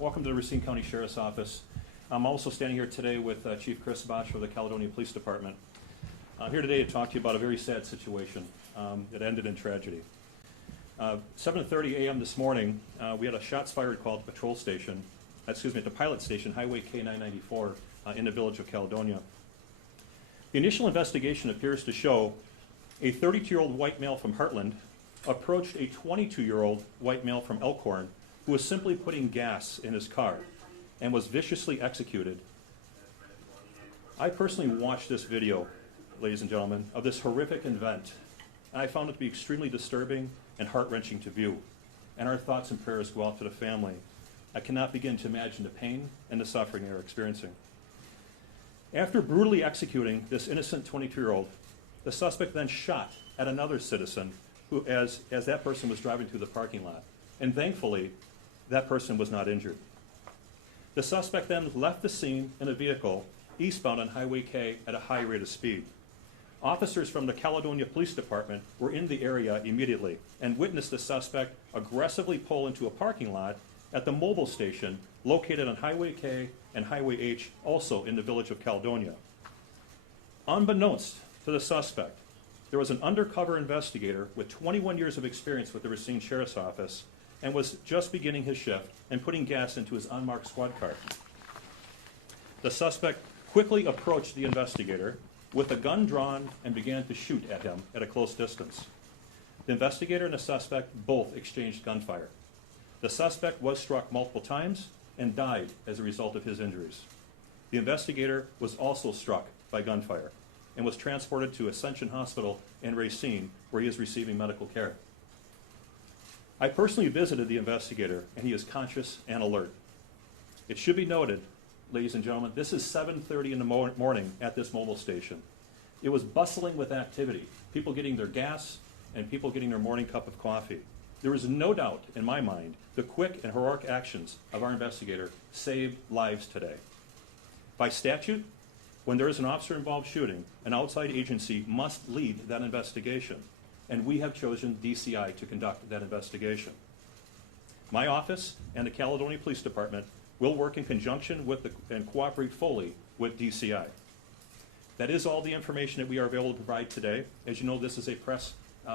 Welcome to the Racine County Sheriff's Office. I'm also standing here today with Chief Chris Botch of the Caledonia Police Department. I'm here today to talk to you about a very sad situation that ended in tragedy. 7:30 a.m. this morning, we had a shots fired call at the patrol station, at the pilot station, Highway K994 in the village of Caledonia. The initial investigation appears to show a 32-year-old white male from Heartland approached a 22-year-old white male from Elkhorn who was simply putting gas in his car and was viciously executed. I personally watched this video, ladies and gentlemen, of this horrific event, and I found it to be extremely disturbing and heart-wrenching to view. And our thoughts and prayers go out to the family. I cannot begin to imagine the pain and the suffering they are experiencing. After brutally executing this innocent 22-year-old, the suspect then shot at another citizen who, as that person was driving through the parking lot. And thankfully, that person was not injured. The suspect then left the scene in a vehicle eastbound on Highway K at a high rate of speed. Officers from the Caledonia Police Department were in the area immediately and witnessed the suspect aggressively pull into a parking lot at the mobile station located on Highway K and Highway H, also in the village of Caledonia. Unbeknownst to the suspect, there was an undercover investigator with 21 years of experience with the Racine Sheriff's Office and was just beginning his shift and putting gas into his unmarked squad car. The suspect quickly approached the investigator with a gun drawn and began to shoot at him at a close distance. The investigator and the suspect both exchanged gunfire. The suspect was struck multiple times and died as a result of his injuries. The investigator was also struck by gunfire and was transported to Ascension Hospital in Racine, where he is receiving medical care. I personally visited the investigator, and he is conscious and alert. It should be noted, ladies and gentlemen, this is 7:30 in the morning at this mobile station. It was bustling with activity, people getting their gas and people getting their morning cup of coffee. There is no doubt in my mind the quick and heroic actions of our investigator saved lives today. By statute, when there is an officer-involved shooting, an outside agency must lead that investigation, and we have chosen DCI to conduct that investigation. My office and the Caledonia Police Department will work in conjunction with and cooperate fully with DCI. That is all the information that we are able to provide today. As you know, this is a press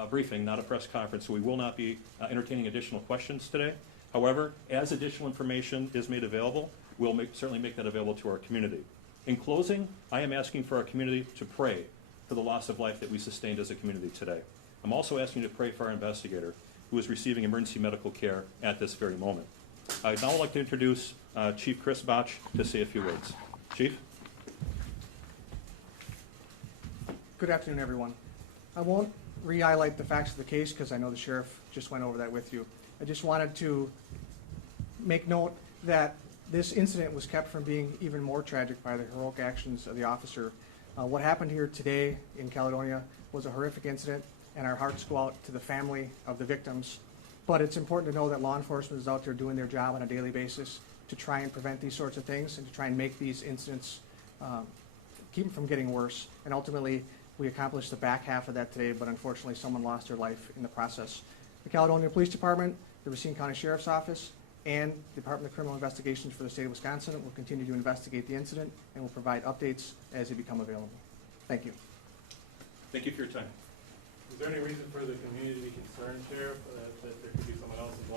briefing, not a press conference, so we will not be entertaining additional questions today. However, as additional information is made available, we'll certainly make that available to our community. In closing, I am asking for our community to pray for the loss of life that we sustained as a community today. I'm also asking you to pray for our investigator, who is receiving emergency medical care at this very moment. I'd now like to introduce Chief Chris Botch to say a few words. Chief? Good afternoon, everyone. I won't re-highlight the facts of the case because I know the sheriff just went over that with you. I just wanted to make note that this incident was kept from being even more tragic by the heroic actions of the officer. What happened here today in Caledonia was a horrific incident, and our hearts go out to the family of the victims. But it's important to know that law enforcement is out there doing their job on a daily basis to try and prevent these sorts of things and to try and make these incidents, keep them from getting worse. And ultimately, we accomplished the back half of that today, but unfortunately someone lost their life in the process. The Caledonia Police Department, the Racine County Sheriff's Office, and the Department of Criminal Investigations for the state of Wisconsin will continue to investigate the incident and will provide updates as they become available. Thank you. Thank you for your time. Is there any reason for the community to be concerned, Sheriff, that there could be someone else involved?